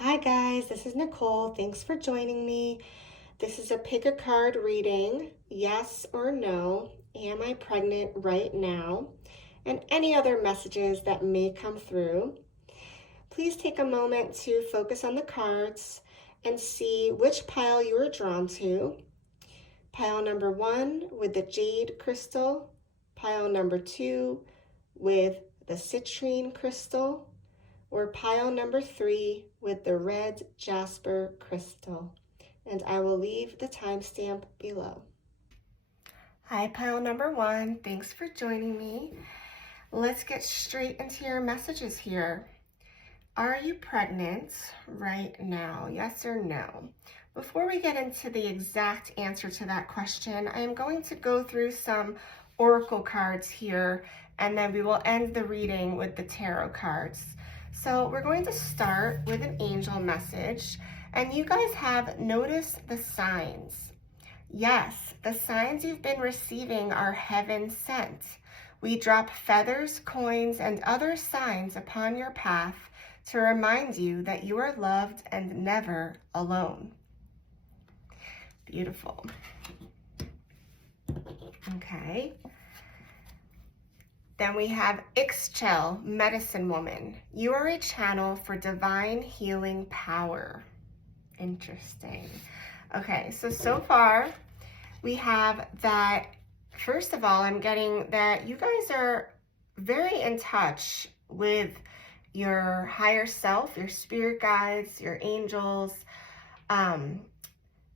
Hi guys, this is Nicole. Thanks for joining me. This is a pick a card reading, yes or no. Am I pregnant right now? And any other messages that may come through. Please take a moment to focus on the cards and see which pile you are drawn to. Pile number 1 with the Jade crystal, pile number 2 with the Citrine crystal, or pile number 3 with the red Jasper crystal. And I will leave the timestamp below. Hi, pile number 1. Thanks for joining me. Let's get straight into your messages here. Are you pregnant right now? Yes or no? Before we get into the exact answer to that question, I am going to go through some oracle cards here, and then we will end the reading with the tarot cards. So we're going to start with an angel message, and you guys have noticed the signs. Yes, the signs you've been receiving are heaven sent. We drop feathers, coins, and other signs upon your path to remind you that you are loved and never alone. Beautiful. Okay. Then we have Ixchel, medicine woman. You are a channel for divine healing power. Interesting. Okay, so far we have that, first of all, I'm getting that you guys are very in touch with your higher self, your spirit guides, your angels.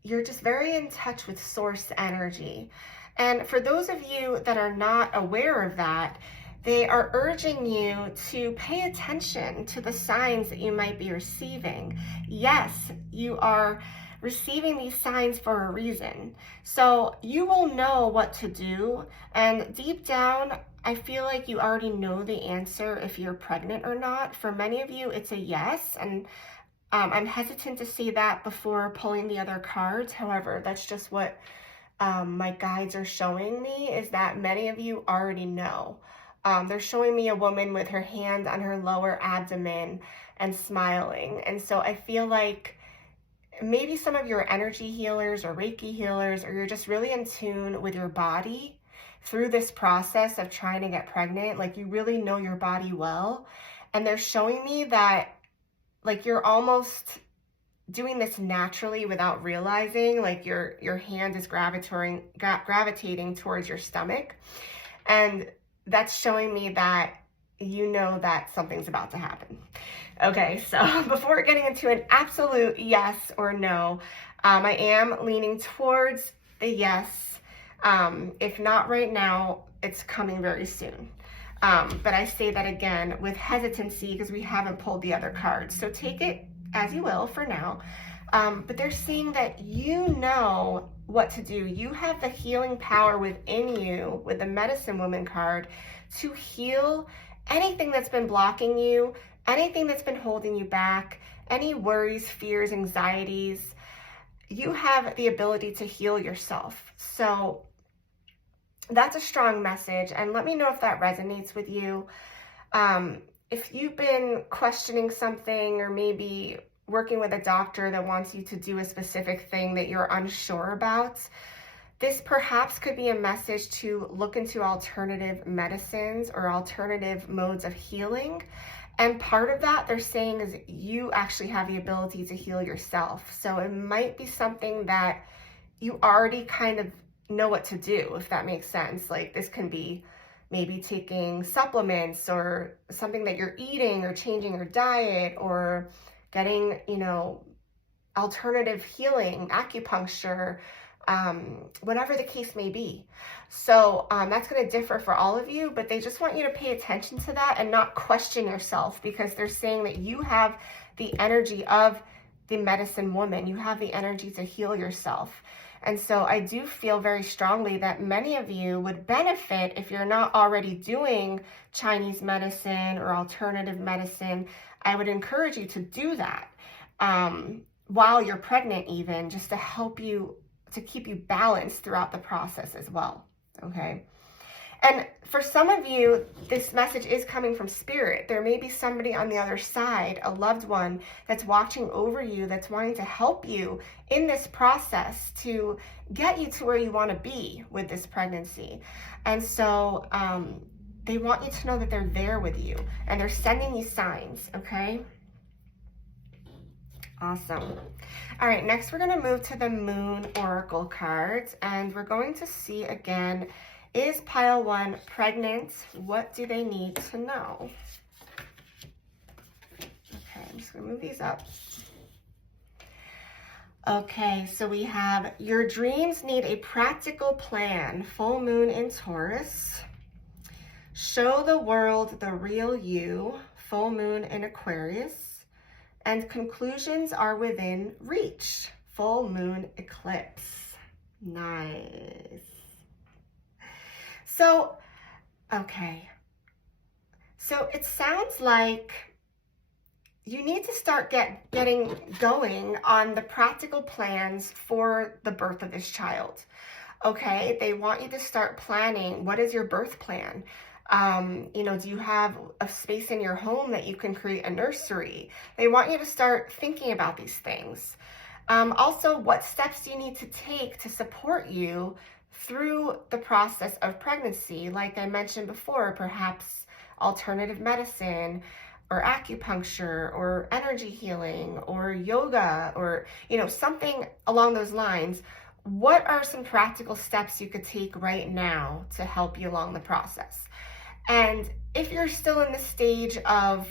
You're just very in touch with source energy. And for those of you that are not aware of that, they are urging you to pay attention to the signs that you might be receiving. Yes, you are receiving these signs for a reason. So you will know what to do. And deep down, I feel like you already know the answer if you're pregnant or not. For many of you, it's a yes. And I'm hesitant to say that before pulling the other cards. However, that's just what my guides are showing me, is that many of you already know. They're showing me a woman with her hand on her lower abdomen and smiling. And so I feel like maybe some of your energy healers or Reiki healers, or you're just really in tune with your body through this process of trying to get pregnant. Like, you really know your body well. And they're showing me that, like, you're almost doing this naturally without realizing, like your hand is gravitating towards your stomach. And that's showing me that you know that something's about to happen. Okay, so before getting into an absolute yes or no, I am leaning towards the yes. If not right now, it's coming very soon. But I say that again with hesitancy because we haven't pulled the other cards. So take it as you will for now. But they're saying that you know what to do. You have the healing power within you with the medicine woman card to heal anything that's been blocking you, anything that's been holding you back, any worries, fears, anxieties. You have the ability to heal yourself. So that's a strong message, and let me know if that resonates with you. If you've been questioning something, or maybe working with a doctor that wants you to do a specific thing that you're unsure about, this perhaps could be a message to look into alternative medicines or alternative modes of healing. And part of that, they're saying, is you actually have the ability to heal yourself. So it might be something that you already kind of know what to do, if that makes sense. Like, this can be maybe taking supplements, or something that you're eating, or changing your diet, or getting, alternative healing, acupuncture, whatever the case may be. So that's going to differ for all of you, but they just want you to pay attention to that and not question yourself, because they're saying that you have the energy of the medicine woman. You have the energy to heal yourself. And so I do feel very strongly that many of you would benefit if you're not already doing Chinese medicine or alternative medicine. I would encourage you to do that while you're pregnant, even just to help you, to keep you balanced throughout the process as well. Okay. And for some of you, this message is coming from spirit. There may be somebody on the other side, a loved one that's watching over you, that's wanting to help you in this process to get you to where you want to be with this pregnancy. And so they want you to know that they're there with you and they're sending you signs, okay? Awesome. All right, next we're going to move to the Moon Oracle cards, and we're going to see again, is pile 1 pregnant? What do they need to know? Okay, I'm just going to move these up. Okay, so we have your dreams need a practical plan. Full moon in Taurus. Show the world the real you. Full moon in Aquarius. And conclusions are within reach. Full moon eclipse. Nice. So, okay. So it sounds like you need to start getting going on the practical plans for the birth of this child. Okay, they want you to start planning. What is your birth plan? You know, do you have a space in your home that you can create a nursery? They want you to start thinking about these things. Also, what steps do you need to take to support you through the process of pregnancy? Like I mentioned before, perhaps alternative medicine or acupuncture or energy healing or yoga or, you know, something along those lines. What are some practical steps you could take right now to help you along the process? And if you're still in the stage of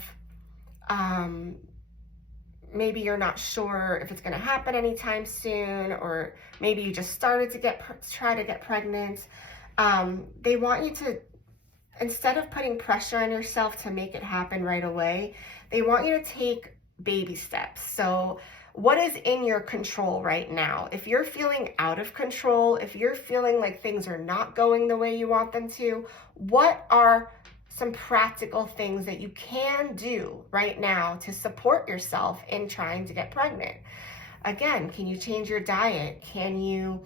maybe you're not sure if it's going to happen anytime soon, or maybe you just started to try to get pregnant, they want you to, instead of putting pressure on yourself to make it happen right away, they want you to take baby steps. So what is in your control right now? If you're feeling out of control, if you're feeling like things are not going the way you want them to, what are some practical things that you can do right now to support yourself in trying to get pregnant? Again, can you change your diet? Can you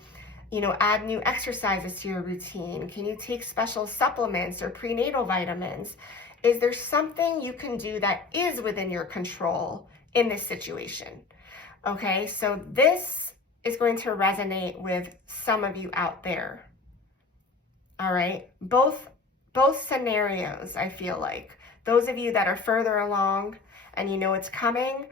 add new exercises to your routine? Can you take special supplements or prenatal vitamins? Is there something you can do that is within your control in this situation? Okay, so this is going to resonate with some of you out there. All right, both scenarios, I feel like. Those of you that are further along and you know it's coming,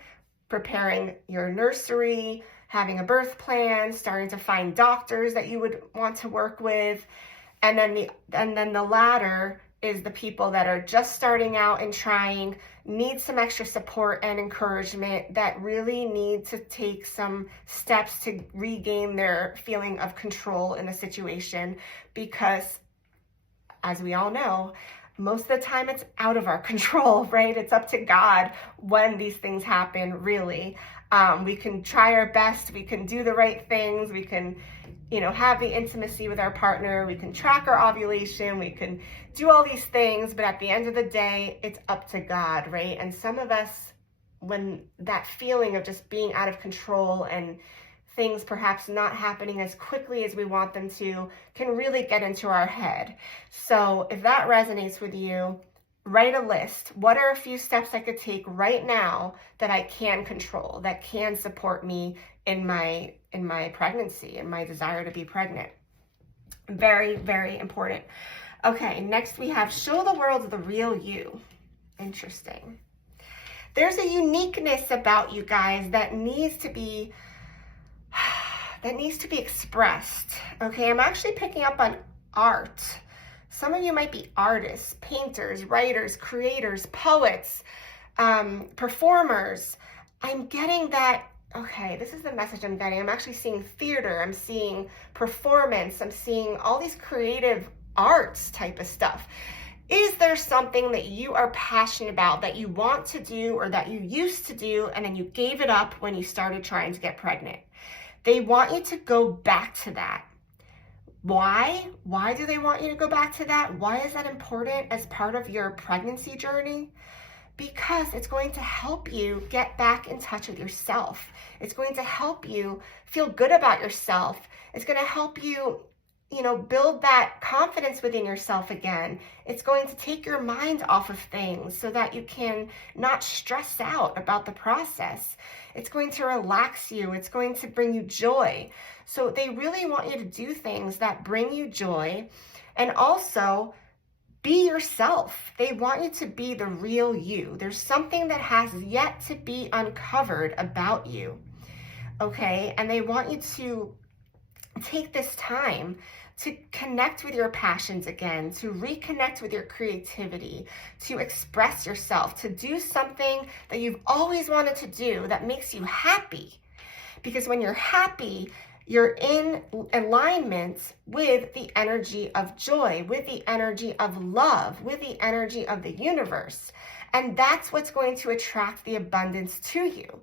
preparing your nursery, having a birth plan, starting to find doctors that you would want to work with. And then the latter is the people that are just starting out and trying, need some extra support and encouragement, that really need to take some steps to regain their feeling of control in the situation, because as we all know, most of the time it's out of our control, right? It's up to God when these things happen, really. We can try our best, we can do the right things, we can, have the intimacy with our partner, we can track our ovulation, we can do all these things, but at the end of the day, it's up to God, right? And some of us, when that feeling of just being out of control and things perhaps not happening as quickly as we want them to, can really get into our head. So if that resonates with you, write a list. What are a few steps I could take right now that I can control, that can support me in my pregnancy, in my desire to be pregnant? Very, very important. Okay, next we have show the world the real you. Interesting. There's a uniqueness about you guys that needs to be expressed. Okay, I'm actually picking up on art. Some of you might be artists, painters, writers, creators, poets, performers. I'm getting that. Okay, this is the message I'm getting. I'm actually seeing theater, I'm seeing performance, I'm seeing all these creative arts type of stuff. Is there something that you are passionate about, that you want to do, or that you used to do and then you gave it up when you started trying to get pregnant? They want you to go back to that. Why? Why do they want you to go back to that? Why is that important as part of your pregnancy journey? Because it's going to help you get back in touch with yourself. It's going to help you feel good about yourself. It's going to help you, build that confidence within yourself again. It's going to take your mind off of things so that you can not stress out about the process. It's going to relax you. It's going to bring you joy. So they really want you to do things that bring you joy, and also be yourself. They want you to be the real you. There's something that has yet to be uncovered about you, okay? And they want you to take this time to connect with your passions again, to reconnect with your creativity, to express yourself, to do something that you've always wanted to do that makes you happy. Because when you're happy, you're in alignment with the energy of joy, with the energy of love, with the energy of the universe. And that's what's going to attract the abundance to you.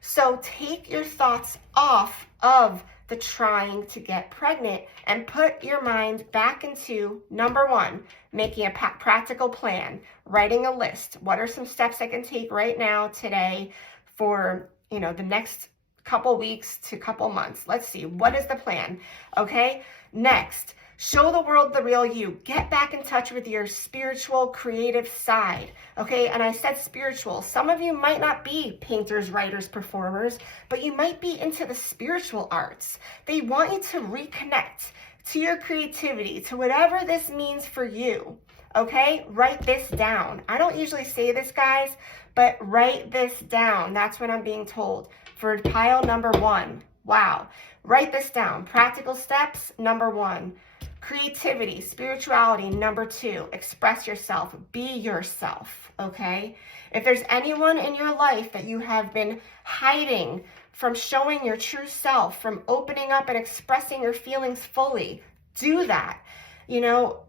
So take your thoughts off of the trying to get pregnant and put your mind back into, number one, making a practical plan, writing a list. What are some steps I can take right now, today, for, the next couple weeks to couple months? Let's see, what is the plan? Okay, next, show the world the real you. Get back in touch with your spiritual, creative side. Okay, and I said spiritual. Some of you might not be painters, writers, performers, but you might be into the spiritual arts. They want you to reconnect to your creativity, to whatever this means for you. Okay, write this down. I don't usually say this, guys, but write this down. That's what I'm being told for pile number 1. Wow, write this down. Practical steps, number 1. Creativity, spirituality, number 2. Express yourself, be yourself, okay? If there's anyone in your life that you have been hiding from showing your true self, from opening up and expressing your feelings fully, do that.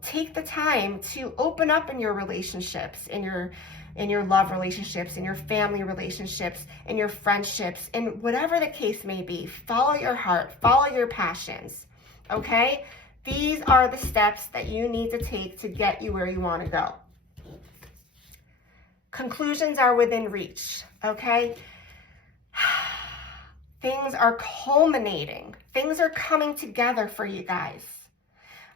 Take the time to open up in your relationships, in your love relationships, in your family relationships, in your friendships, in whatever the case may be. Follow your heart, follow your passions, okay? These are the steps that you need to take to get you where you want to go. Conclusions are within reach, okay? Things are culminating. Things are coming together for you guys,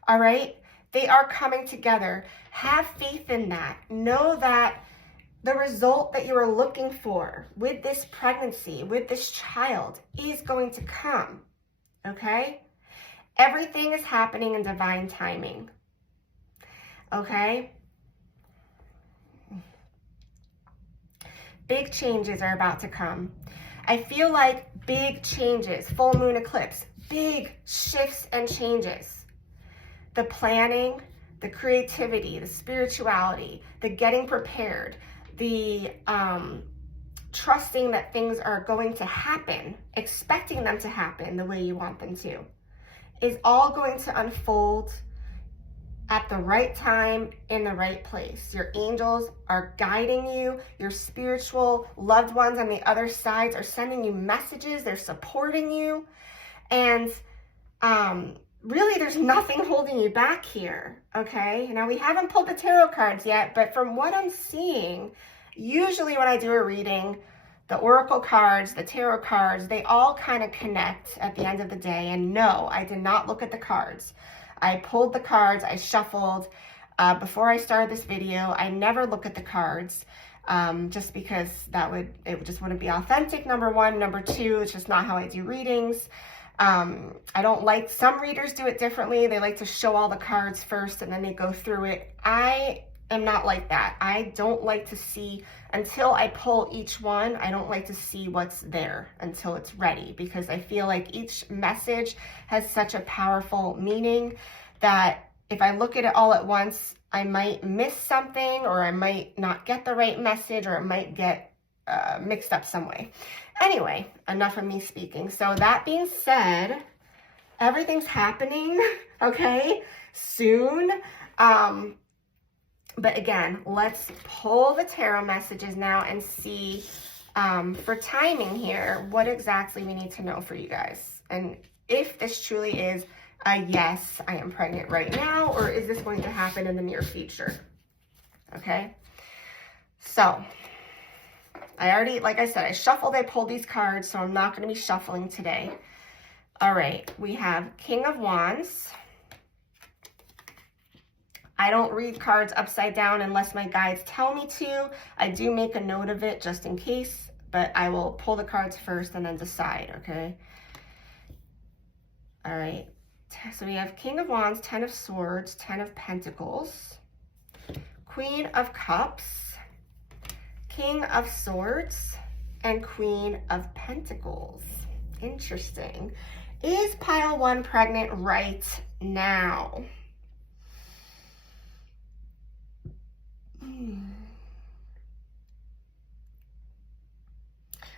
all right? They are coming together. Have faith in that. Know that the result that you are looking for with this pregnancy, with this child, is going to come, okay? Everything is happening in divine timing, okay? Big changes are about to come. I feel like big changes, full moon eclipse, big shifts and changes. The planning, the creativity, the spirituality, the getting prepared, the trusting that things are going to happen, expecting them to happen the way you want them to, is all going to unfold at the right time, in the right place. Your angels are guiding you. Your spiritual loved ones on the other sides are sending you messages. They're supporting you. And really, there's nothing holding you back here, okay? Now, we haven't pulled the tarot cards yet, but from what I'm seeing, usually when I do a reading, the oracle cards, the tarot cards, they all kind of connect at the end of the day. And no, I did not look at the cards. I pulled the cards, I shuffled. Before I started this video, I never look at the cards, just because it just wouldn't be authentic, number 1. Number 2, it's just not how I do readings. I don't like, some readers do it differently. They like to show all the cards first and then they go through it. I am not like that. I don't like to see, until I pull each one, I don't like to see what's there until it's ready, because I feel like each message has such a powerful meaning that if I look at it all at once, I might miss something, or I might not get the right message, or it might get mixed up some way. Anyway, enough of me speaking. So that being said, everything's happening, okay, soon. But again, let's pull the tarot messages now and see, for timing here, what exactly we need to know for you guys. And if this truly is a yes, I am pregnant right now, or is this going to happen in the near future? Okay. So I already, like I said, I shuffled, I pulled these cards, so I'm not going to be shuffling today. All right. We have King of Wands, I don't read cards upside down unless my guides tell me to. I do make a note of it just in case, but I will pull the cards first and then decide, okay? All right, so we have King of Wands, 10 of Swords, 10 of Pentacles, Queen of Cups, King of Swords, and Queen of Pentacles. Interesting. Is pile 1 pregnant right now?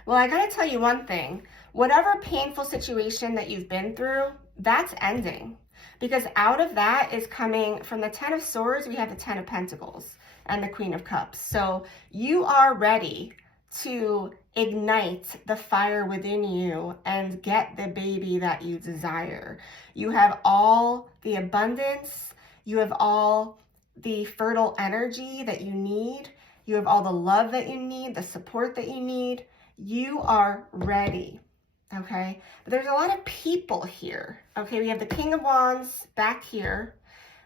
Well, I gotta tell you one thing. Whatever painful situation that you've been through, that's ending. Because out of that is coming from the 10 of Swords, we have the 10 of Pentacles and the Queen of Cups. So you are ready to ignite the fire within you and get the baby that you desire. You have all the abundance, you have all the fertile energy that you need, you have all the love that you need, the support that you need. You are ready, okay? But there's a lot of people here, okay? We have the King of Wands back here.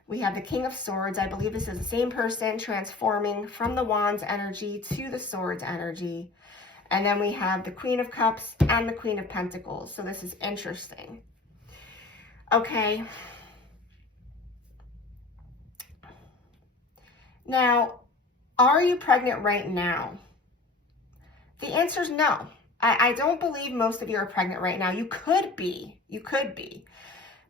We have the King of Swords. I believe this is the same person transforming from the Wands energy to the Swords energy. And then we have the Queen of Cups and the Queen of Pentacles. So this is interesting. Okay. Now, are you pregnant right now? The answer is no. I don't believe most of you are pregnant right now. You could be. You could be.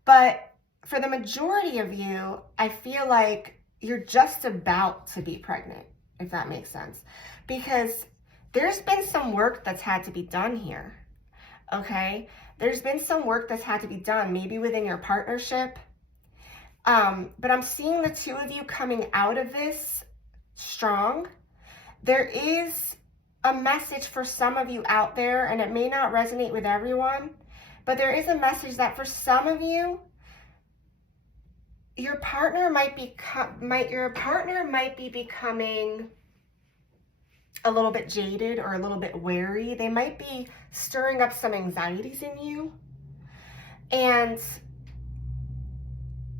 But for the majority of you, I feel like you're just about to be pregnant, if that makes sense. Because there's been some work that's had to be done here, okay? There's been some work that's had to be done, maybe within your partnership. But I'm seeing the two of you coming out of this strong. There is a message for some of you out there, and it may not resonate with everyone, but there is a message that for some of you, your partner might be becoming a little bit jaded or a little bit wary. They might be stirring up some anxieties in you. And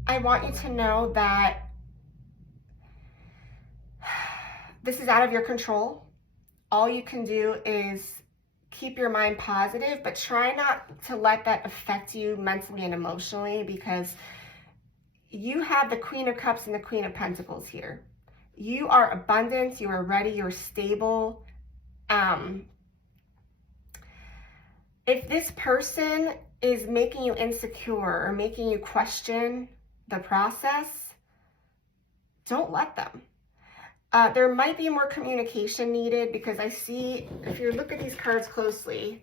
I want you to know that this is out of your control. All you can do is keep your mind positive, but try not to let that affect you mentally and emotionally, because you have the Queen of Cups and the Queen of Pentacles here. You are abundant, you are ready, you're stable. If this person is making you insecure or making you question the process, don't let them. There might be more communication needed, because I see, if you look at these cards closely,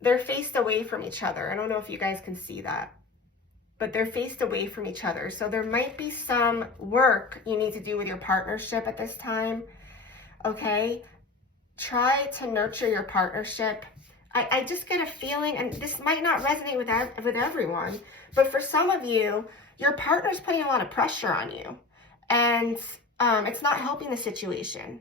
they're faced away from each other. I don't know if you guys can see that, but they're faced away from each other. So there might be some work you need to do with your partnership at this time, okay? Try to nurture your partnership. I just get a feeling, and this might not resonate with everyone, but for some of you, your partner's putting a lot of pressure on you, and it's not helping the situation,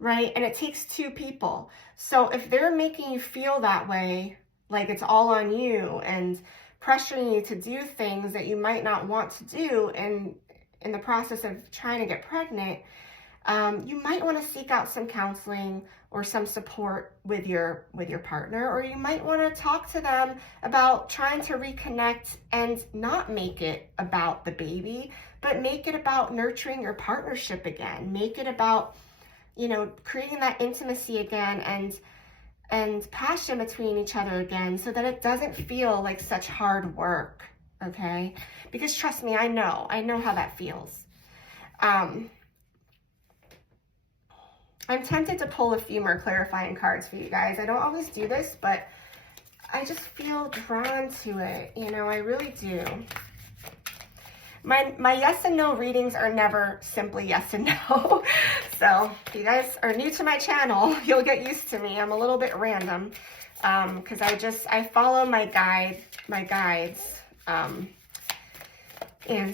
right? And it takes two people. So if they're making you feel that way, like it's all on you and pressuring you to do things that you might not want to do in the process of trying to get pregnant, you might want to seek out some counseling or some support with your partner, or you might want to talk to them about trying to reconnect and not make it about the baby, but make it about nurturing your partnership again. Make it about, you know, creating that intimacy again and passion between each other again, so that it doesn't feel like such hard work, okay? Because trust me, I know how that feels. I'm tempted to pull a few more clarifying cards for you guys. I don't always do this, but I just feel drawn to it. You know, I really do. My yes and no readings are never simply yes and no. So if you guys are new to my channel, you'll get used to me. I'm a little bit random because I follow my guides. And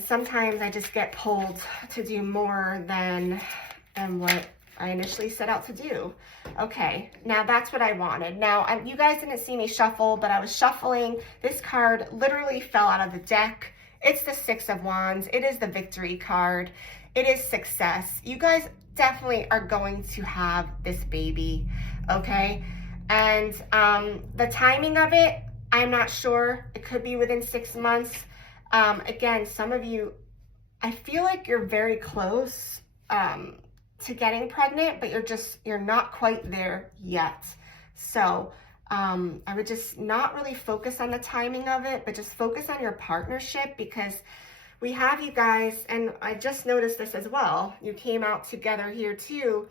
sometimes I just get pulled to do more than what I initially set out to do. Okay, now that's what I wanted. Now, you guys didn't see me shuffle, but I was shuffling. This card literally fell out of the deck. It's the Six of Wands. It is the Victory card. it is success. You guys definitely are going to have this baby, okay? And the timing of it, I'm not sure. It could be within 6 months. Again, some of you, I feel like you're very close to getting pregnant, but you're not quite there yet. So I would just not really focus on the timing of it, but just focus on your partnership, because we have you guys, and I just noticed this as well. You came out together here too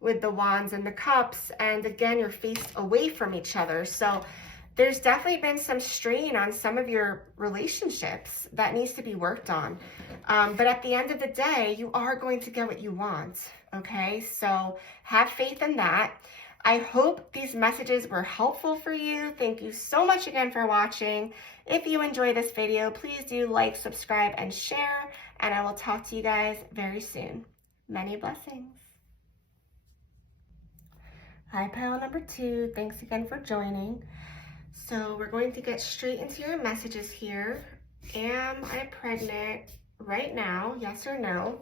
with the wands and the cups, and again, you're faced away from each other. So there's definitely been some strain on some of your relationships that needs to be worked on. But at the end of the day, you are going to get what you want, okay? So have faith in that. I hope these messages were helpful for you. Thank you so much again for watching. If you enjoyed this video, please do like, subscribe, and share, and I will talk to you guys very soon. Many blessings. Hi, pile number 2. Thanks again for joining. So we're going to get straight into your messages here. Am I pregnant right now? Yes or no?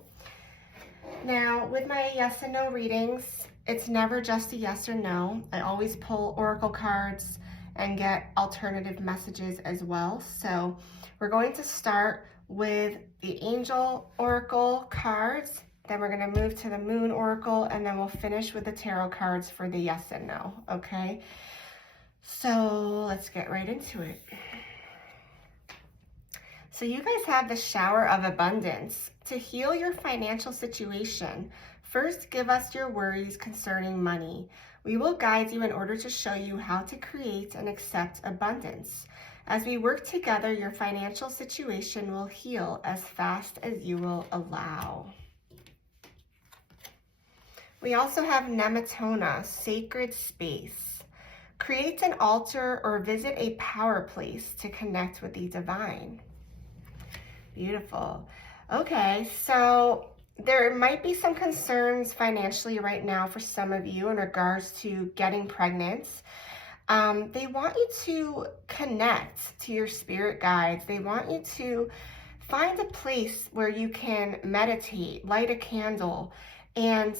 Now, with my yes and no readings, it's never just a yes or no. I always pull oracle cards and get alternative messages as well. So we're going to start with the angel oracle cards. Then we're going to move to the moon oracle, and then we'll finish with the tarot cards for the yes and no, okay? So let's get right into it. So you guys have the shower of abundance. To heal your financial situation, first give us your worries concerning money. We will guide you in order to show you how to create and accept abundance. As we work together, your financial situation will heal as fast as you will allow. We also have Nematona, sacred space. Create an altar or visit a power place to connect with the divine. Beautiful. Okay, so there might be some concerns financially right now for some of you in regards to getting pregnant. They want you to connect to your spirit guides. They want you to find a place where you can meditate, light a candle, and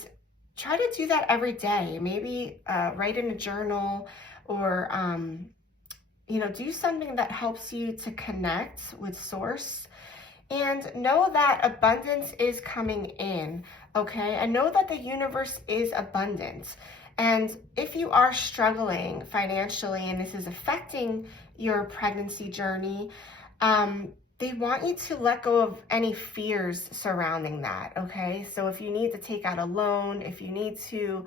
try to do that every day. Maybe write in a journal, or do something that helps you to connect with source. And know that abundance is coming in, okay? And know that the universe is abundant. And if you are struggling financially and this is affecting your pregnancy journey, they want you to let go of any fears surrounding that, okay? So if you need to take out a loan, if you need to,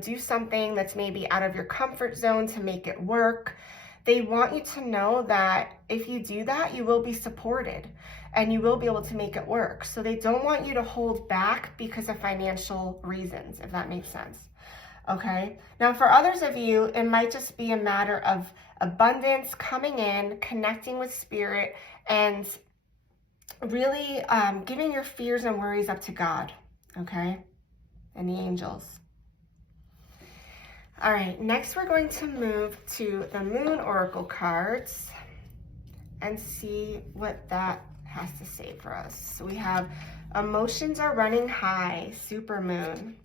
do something that's maybe out of your comfort zone to make it work, they want you to know that if you do that, you will be supported and you will be able to make it work. So they don't want you to hold back because of financial reasons, if that makes sense. Okay. Now, for others of you, it might just be a matter of abundance coming in, connecting with spirit, and really giving your fears and worries up to God. Okay. And the angels. All right, next we're going to move to the moon oracle cards and see what that has to say for us. So we have emotions are running high, super moon.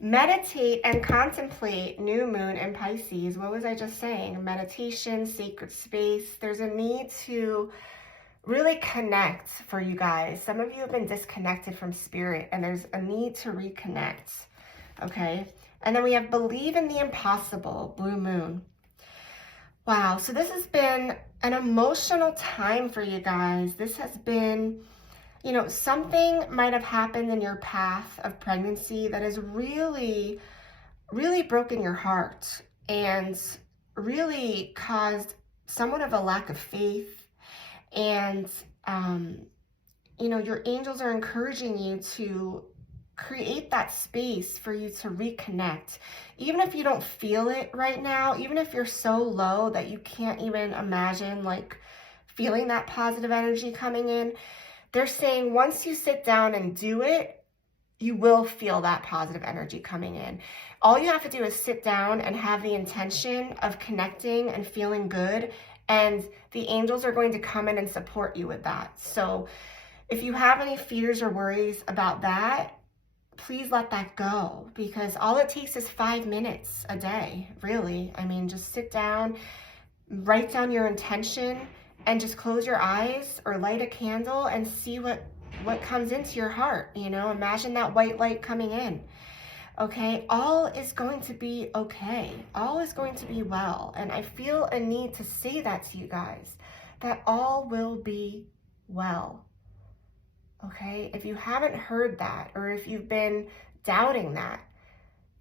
Meditate and contemplate, new moon in Pisces. What was I just saying? Meditation, sacred space. There's a need to really connect for you guys. Some of you have been disconnected from spirit, and there's a need to reconnect, okay? And then we have believe in the impossible, blue moon. Wow, so this has been an emotional time for you guys. This has been, something might have happened in your path of pregnancy that has really, really broken your heart and really caused somewhat of a lack of faith. And, your angels are encouraging you to create that space for you to reconnect. Even if you don't feel it right now, even if you're so low that you can't even imagine feeling that positive energy coming in, they're saying once you sit down and do it, you will feel that positive energy coming in. All you have to do is sit down and have the intention of connecting and feeling good, and the angels are going to come in and support you with that. So If you have any fears or worries about that, please let that go, because all it takes is 5 minutes a day, really. I mean, just sit down, write down your intention, and just close your eyes or light a candle and see what comes into your heart. You know, imagine that white light coming in. Okay, all is going to be okay. All is going to be well. And I feel a need to say that to you guys, that all will be well. Okay, if you haven't heard that, or if you've been doubting that,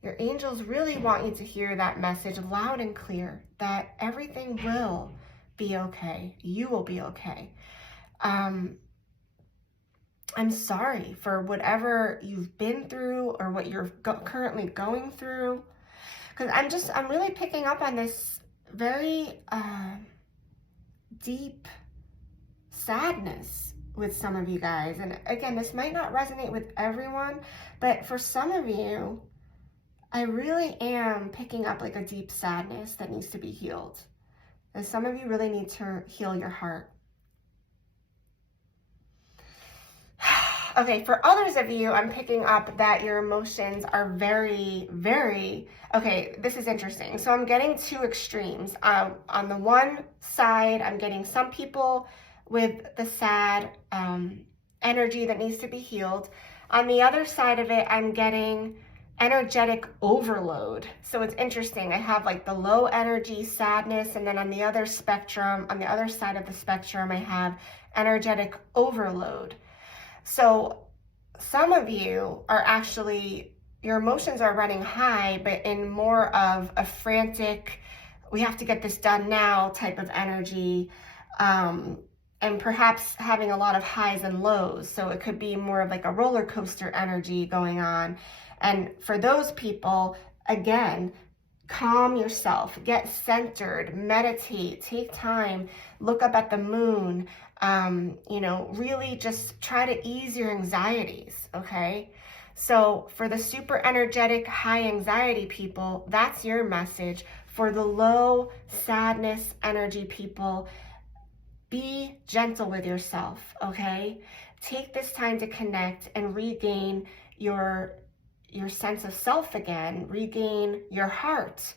your angels really want you to hear that message loud and clear, that everything will be okay. You will be okay. I'm sorry for whatever you've been through or what you're currently going through, because I'm really picking up on this very deep sadness with some of you guys. And again, this might not resonate with everyone, but for some of you, I really am picking up like a deep sadness that needs to be healed. And some of you really need to heal your heart. Okay, for others of you, I'm picking up that your emotions are very, very, okay, this is interesting. So I'm getting two extremes. On the one side, I'm getting some people with the sad energy that needs to be healed. On the other side of it, I'm getting energetic overload. So it's interesting. I have like the low energy sadness, and then on the other spectrum, on the other side of the spectrum, I have energetic overload. So some of you are actually, your emotions are running high, but in more of a frantic, we have to get this done now type of energy, and perhaps having a lot of highs and lows. So it could be more of like a roller coaster energy going on. And for those people, again, calm yourself, get centered, meditate, take time, look up at the moon, you know, really just try to ease your anxieties, okay? So for the super energetic, high anxiety people, that's your message. For the low sadness energy people, be gentle with yourself, okay? Take this time to connect and regain your sense of self again, regain your heart,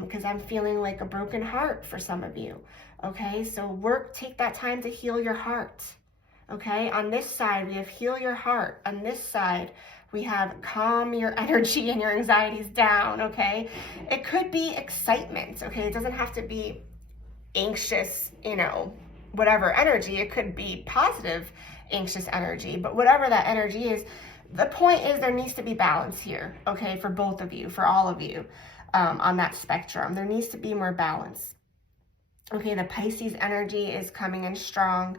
because I'm feeling like a broken heart for some of you, okay? So take that time to heal your heart, okay? On this side, we have heal your heart. On this side, we have calm your energy and your anxieties down, okay? It could be excitement, okay? It doesn't have to be anxious, you know, whatever energy. It could be positive anxious energy, but whatever that energy is, the point is there needs to be balance here, okay, for both of you, for all of you, on that spectrum. There needs to be more balance. Okay, the Pisces energy is coming in strong.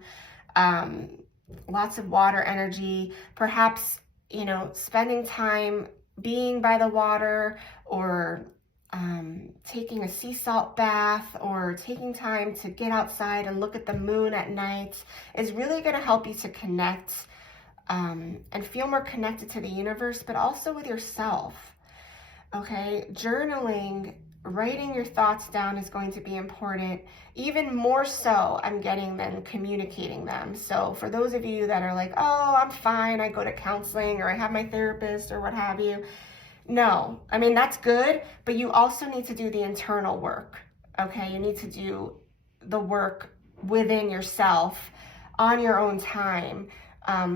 Lots of water energy, perhaps, you know, spending time being by the water, or taking a sea salt bath, or taking time to get outside and look at the moon at night is really going to help you to connect and feel more connected to the universe, but also with yourself. Okay, journaling, writing your thoughts down is going to be important. Even more so, I'm getting than communicating them. So for those of you that are like, oh, I'm fine, I go to counseling, or I have my therapist, or what have you. No, I mean, that's good, but you also need to do the internal work, okay? You need to do the work within yourself on your own time,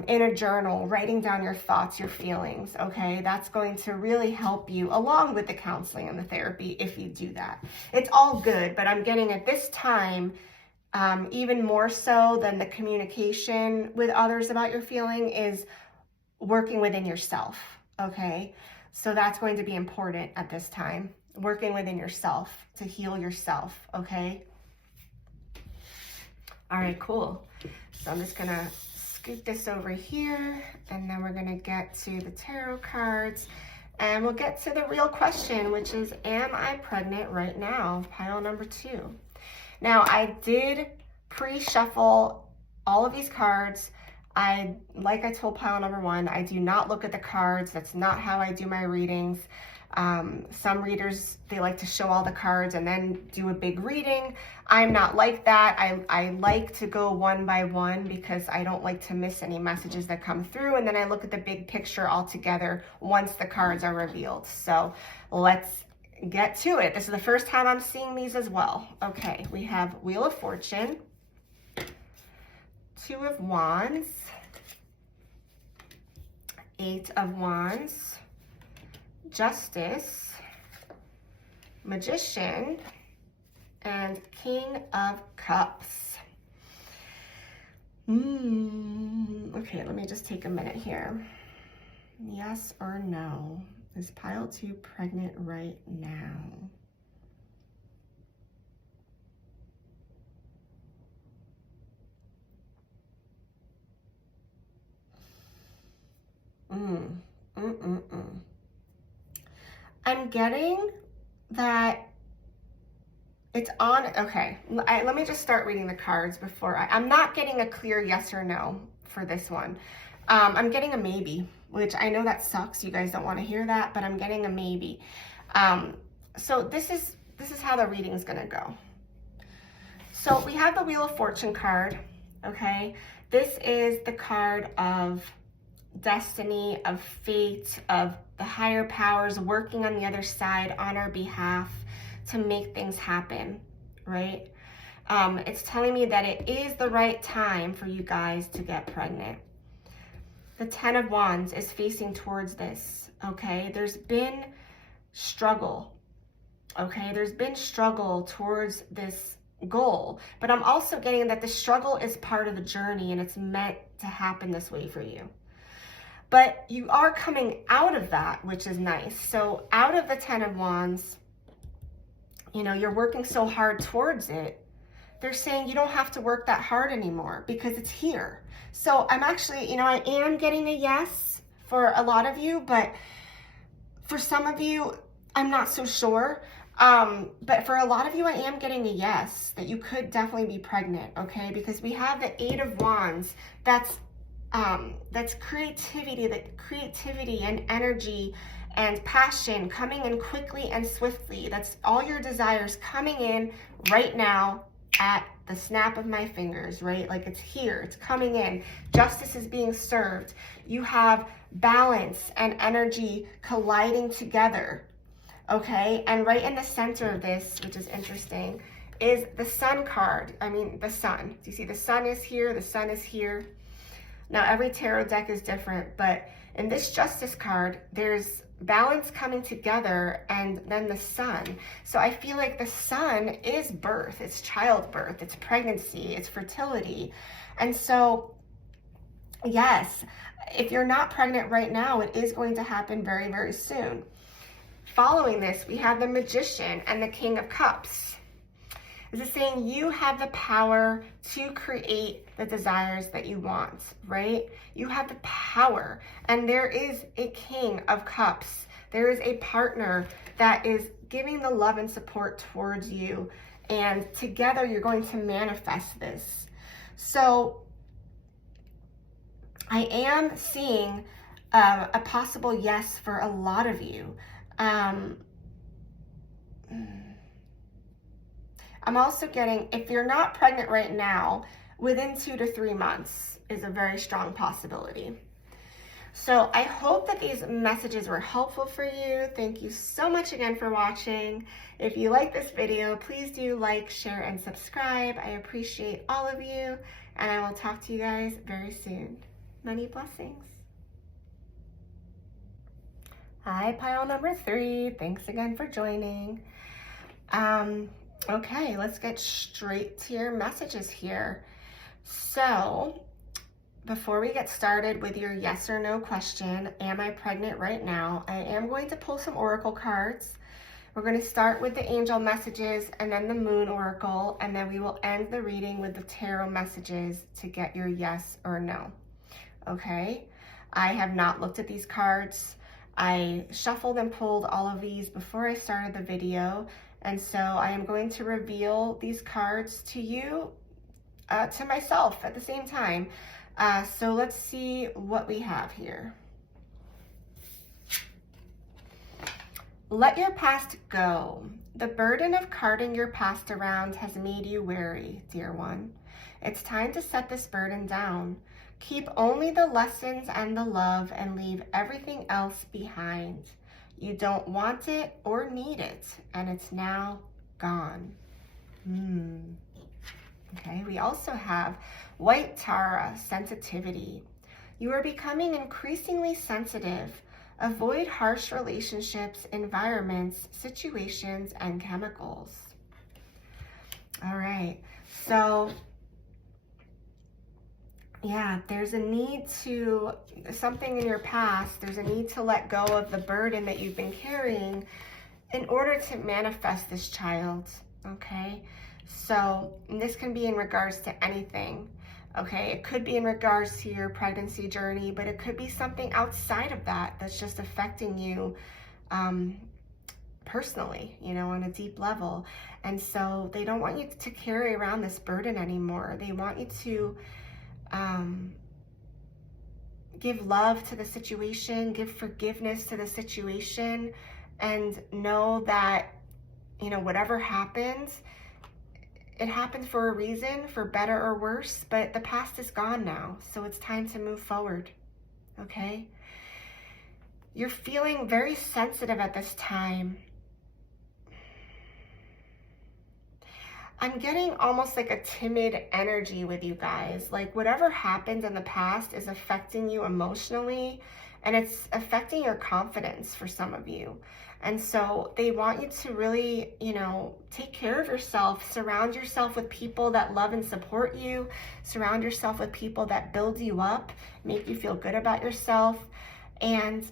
in a journal, writing down your thoughts, your feelings, okay? That's going to really help you, along with the counseling and the therapy, if you do that. It's all good, but I'm getting at this time, even more so than the communication with others about your feeling, is working within yourself, okay? So that's going to be important at this time, working within yourself to heal yourself, okay? All right, cool. So I'm just gonna scoot this over here, and then we're gonna get to the tarot cards, and we'll get to the real question, which is, am I pregnant right now? Pile number 2. Now, I did pre-shuffle all of these cards. Like I told pile number 1, I do not look at the cards. That's not how I do my readings. Some readers, they like to show all the cards and then do a big reading. I'm not like that. I like to go one by one because I don't like to miss any messages that come through. And then I look at the big picture all together once the cards are revealed. So let's get to it. This is the first time I'm seeing these as well. Okay, we have Wheel of Fortune, Two of Wands, Eight of Wands, Justice, Magician, and King of Cups. Okay, let me just take a minute here. Yes or no? Is pile 2 pregnant right now? I'm getting that it's on. Okay, let me just start reading the cards before I'm not getting a clear yes or no for this one. I'm getting a maybe, which I know that sucks. You guys don't want to hear that, but I'm getting a maybe. So this is how the reading is going to go. So we have the Wheel of Fortune card, okay? This is the card of destiny, of fate, of the higher powers working on the other side on our behalf to make things happen, right? It's telling me that it is the right time for you guys to get pregnant. The Ten of Wands is facing towards this, okay? There's been struggle, okay? There's been struggle towards this goal, but I'm also getting that the struggle is part of the journey and it's meant to happen this way for you. But you are coming out of that, which is nice. So out of the Ten of Wands, you know, you're working so hard towards it. They're saying you don't have to work that hard anymore because it's here. So I'm actually, you know, I am getting a yes for a lot of you, but for some of you, I'm not so sure. But for a lot of you, I am getting a yes, that you could definitely be pregnant, okay? Because we have the Eight of Wands. That's creativity and energy and passion coming in quickly and swiftly. That's all your desires coming in right now at the snap of my fingers, right? Like it's here, it's coming in. Justice is being served. You have balance and energy colliding together, okay? And right in the center of this, which is interesting, is the Sun card. I mean, the Sun. Do you see the Sun is here? The Sun is here. Now, every tarot deck is different, but in this Justice card, there's balance coming together and then the Sun. So I feel like the Sun is birth, it's childbirth, it's pregnancy, it's fertility. And so, yes, if you're not pregnant right now, it is going to happen very, very soon. Following this, we have the Magician and the King of Cups. This is saying you have the power to create the desires that you want, right? You have the power, and there is a King of Cups. There is a partner that is giving the love and support towards you, and together you're going to manifest this. So I am seeing a possible yes for a lot of you. I'm also getting, if you're not pregnant right now, within 2 to 3 months is a very strong possibility. So I hope that these messages were helpful for you. Thank you so much again for watching. If you like this video, please do like, share, and subscribe. I appreciate all of you, and I will talk to you guys very soon. Many blessings. Hi, pile number 3. Thanks again for joining. Okay, let's get straight to your messages here. So, before we get started with your yes or no question, am I pregnant right now? I am going to pull some oracle cards. We're going to start with the angel messages and then the moon oracle, and then we will end the reading with the tarot messages to get your yes or no. Okay? I have not looked at these cards. I shuffled and pulled all of these before I started the video. And so I am going to reveal these cards to you, to myself at the same time. So let's see what we have here. Let your past go. The burden of carting your past around has made you weary, dear one. It's time to set this burden down. Keep only the lessons and the love and leave everything else behind. You don't want it or need it, and it's now gone. Okay, we also have White Tara, sensitivity. You are becoming increasingly sensitive. Avoid harsh relationships, environments, situations, and chemicals. All right, so yeah, there's a need to, something in your past, there's a need to let go of the burden that you've been carrying in order to manifest this child, okay? So this can be in regards to anything, okay? It could be in regards to your pregnancy journey, but it could be something outside of that that's just affecting you personally, you know, on a deep level. And so they don't want you to carry around this burden anymore. They want you to give love to the situation, give forgiveness to the situation, and know that, you know, whatever happens, it happened for a reason, for better or worse, but the past is gone now. So it's time to move forward, okay? You're feeling very sensitive at this time. I'm getting almost like a timid energy with you guys. Like whatever happened in the past is affecting you emotionally, and it's affecting your confidence for some of you. And so they want you to really, you know, take care of yourself, surround yourself with people that love and support you, surround yourself with people that build you up, make you feel good about yourself, and,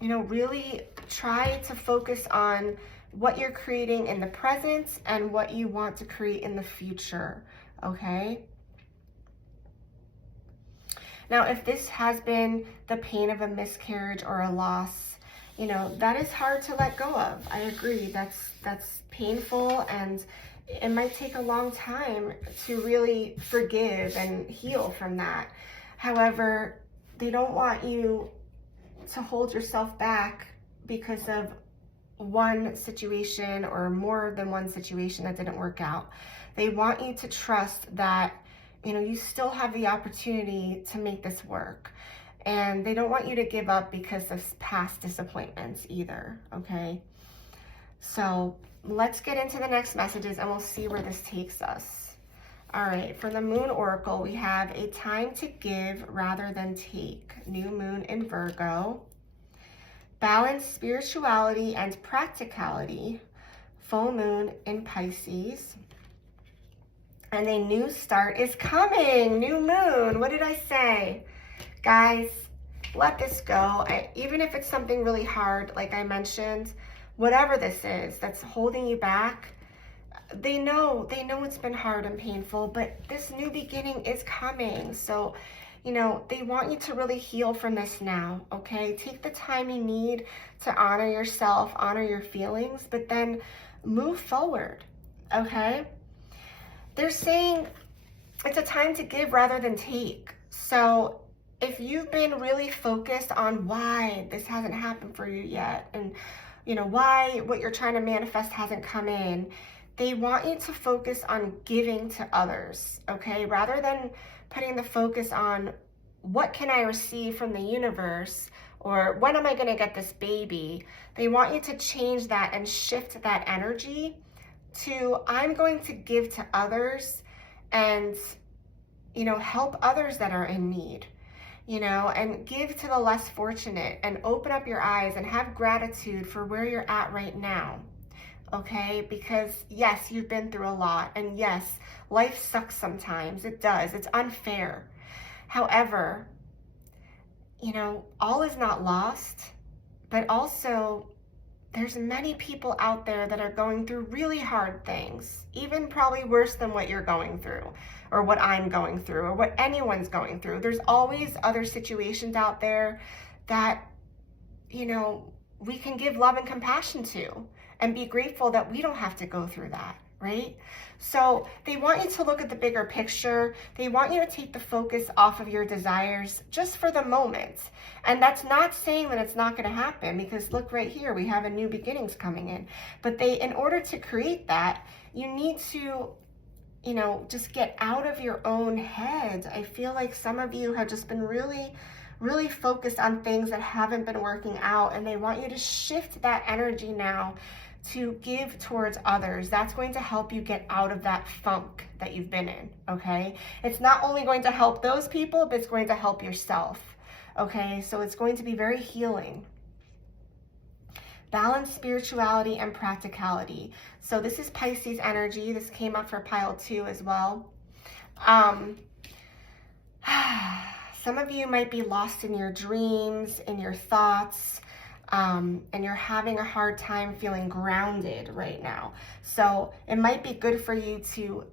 you know, really try to focus on what you're creating in the present and what you want to create in the future, okay? Now, if this has been the pain of a miscarriage or a loss, you know, that is hard to let go of. I agree, that's painful, and it might take a long time to really forgive and heal from that. However, they don't want you to hold yourself back because of one situation or more than one situation that didn't work out. They want you to trust that, you know, you still have the opportunity to make this work. And they don't want you to give up because of past disappointments either, okay? So let's get into the next messages and we'll see where this takes us. All right, for the Moon Oracle, we have a time to give rather than take. New Moon in Virgo. Balance spirituality and practicality. Full Moon in Pisces. And a new start is coming. New Moon. What did I say? Guys, let this go. Even if it's something really hard, like I mentioned, whatever this is that's holding you back, they know it's been hard and painful, but this new beginning is coming. So, you know, they want you to really heal from this now, okay? Take the time you need to honor yourself, honor your feelings, but then move forward, okay? They're saying it's a time to give rather than take. So if you've been really focused on why this hasn't happened for you yet, and, you know, why what you're trying to manifest hasn't come in, they want you to focus on giving to others, okay? Rather than putting the focus on what can I receive from the universe or when am I going to get this baby, they want you to change that and shift that energy to I'm going to give to others and, you know, help others that are in need, you know, and give to the less fortunate and open up your eyes and have gratitude for where you're at right now. Okay, because yes, you've been through a lot, and yes, life sucks sometimes. It does. It's unfair. However, you know, all is not lost, but also there's many people out there that are going through really hard things, even probably worse than what you're going through or what I'm going through or what anyone's going through. There's always other situations out there that, you know, we can give love and compassion to. And be grateful that we don't have to go through that, right? So they want you to look at the bigger picture. They want you to take the focus off of your desires just for the moment. And that's not saying that it's not going to happen, because look right here, we have a new beginnings coming in. But in order to create that, you need to, you know, just get out of your own head. I feel like some of you have just been really focused on things that haven't been working out, and they want you to shift that energy now to give towards others. That's going to help you get out of that funk that you've been in, okay? It's not only going to help those people, but it's going to help yourself, okay? So it's going to be very healing. Balance spirituality and practicality. So this is Pisces energy. This came up for pile 2 as well. Some of you might be lost in your dreams, in your thoughts, and you're having a hard time feeling grounded right now. So it might be good for you to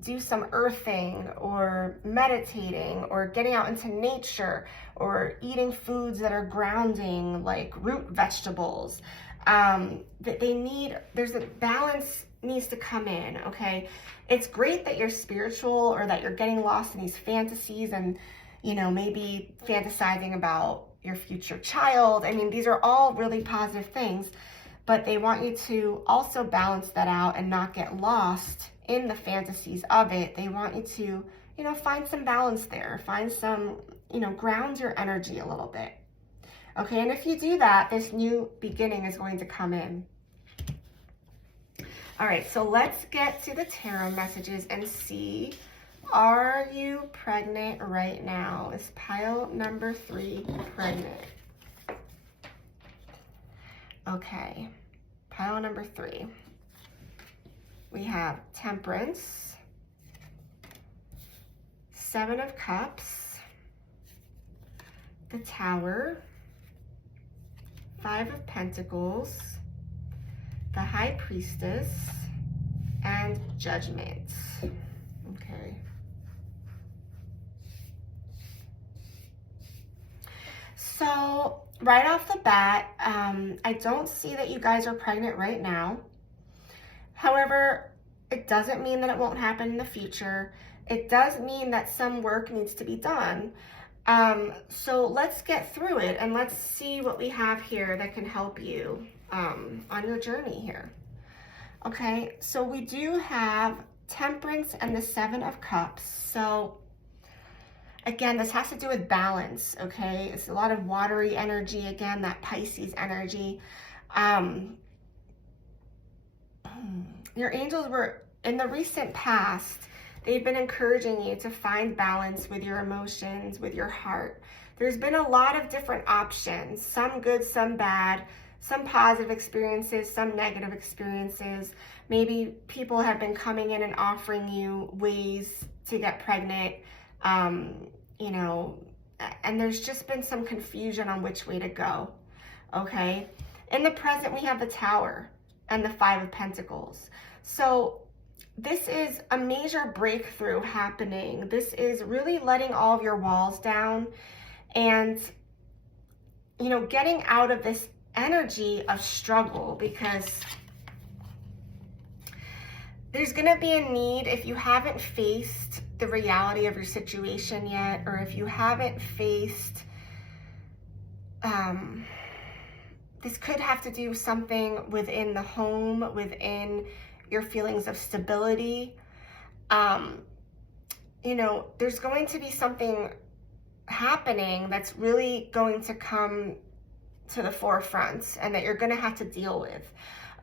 do some earthing or meditating or getting out into nature or eating foods that are grounding, like root vegetables. There's a balance needs to come in, okay? It's great that you're spiritual or that you're getting lost in these fantasies and, you know, maybe fantasizing about your future child. I mean, these are all really positive things, but they want you to also balance that out and not get lost in the fantasies of it. They want you to, you know, find some balance there, find some, you know, ground your energy a little bit. Okay, and if you do that, this new beginning is going to come in. All right, so let's get to the tarot messages and see, are you pregnant right now? Is pile number 3 pregnant? Okay, pile number 3. We have Temperance, 7 of Cups, the Tower, 5 of Pentacles, the High Priestess, and Judgment. Okay. So right off the bat, I don't see that you guys are pregnant right now. However, it doesn't mean that it won't happen in the future. It does mean that some work needs to be done. So let's get through it and let's see what we have here that can help you on your journey here. Okay, so we do have Temperance and the 7 of Cups. So again, this has to do with balance, okay? It's a lot of watery energy, again, that Pisces energy. Your angels were, in the recent past, they've been encouraging you to find balance with your emotions, with your heart. There's been a lot of different options, some good, some bad, some positive experiences, some negative experiences. Maybe people have been coming in and offering you ways to get pregnant, you know, and there's just been some confusion on which way to go, okay? In the present, we have the Tower and the 5 of Pentacles. So this is a major breakthrough happening. This is really letting all of your walls down and, you know, getting out of this energy of struggle, because there's going to be a need, if you haven't faced the reality of your situation yet, or if you haven't faced, this could have to do something within the home, within your feelings of stability. You know, there's going to be something happening that's really going to come to the forefront and that you're going to have to deal with.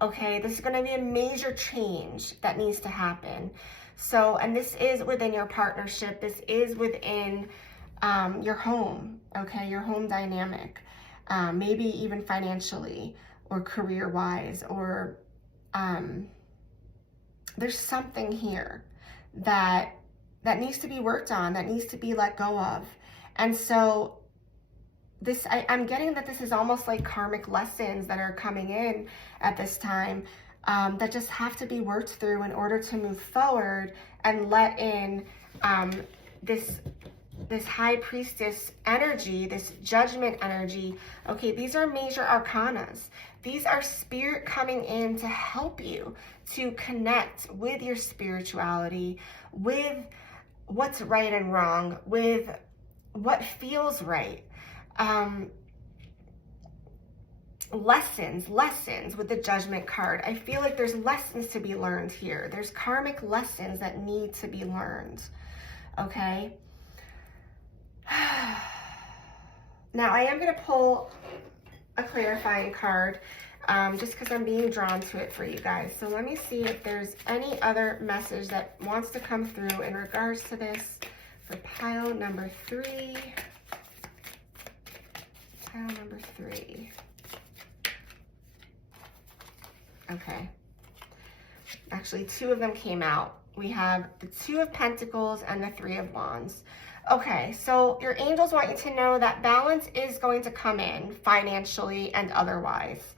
Okay, this is going to be a major change that needs to happen. So, and this is within your partnership. This is within your home, okay, your home dynamic, maybe even financially or career-wise, or there's something here that needs to be worked on, that needs to be let go of. And so this, I'm getting that this is almost like karmic lessons that are coming in at this time, that just have to be worked through in order to move forward and let in this this high priestess energy, this judgment energy, okay, these are major arcanas. These are spirit coming in to help you to connect with your spirituality, with what's right and wrong, with what feels right. Lessons with the Judgment card. I feel like there's lessons to be learned here. There's karmic lessons that need to be learned, okay? Now, I am going to pull a clarifying card just because I'm being drawn to it for you guys. So let me see if there's any other message that wants to come through in regards to this for pile number 3. Pile number 3. Okay. Actually, 2 of them came out. We have the 2 of Pentacles and the 3 of Wands. Okay, so your angels want you to know that balance is going to come in financially and otherwise,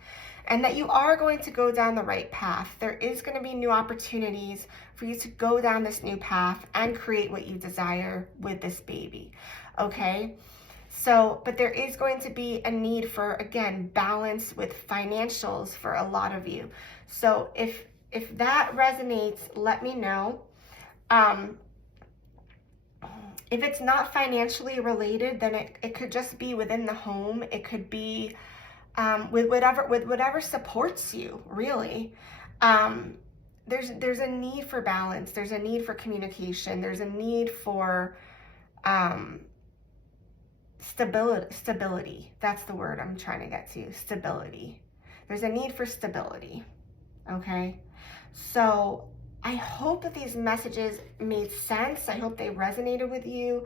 and that you are going to go down the right path. There is going to be new opportunities for you to go down this new path and create what you desire with this baby, okay? So, but there is going to be a need for, again, balance with financials for a lot of you. So if that resonates, let me know. If it's not financially related, then it could just be within the home. It could be with whatever supports you, really. There's a need for balance. There's a need for communication. There's a need for stability. That's the word I'm trying to get to. Stability. There's a need for stability. Okay? So I hope that these messages made sense. I hope they resonated with you.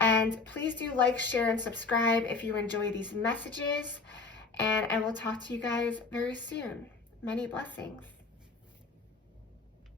And please do like, share, and subscribe if you enjoy these messages. And I will talk to you guys very soon. Many blessings.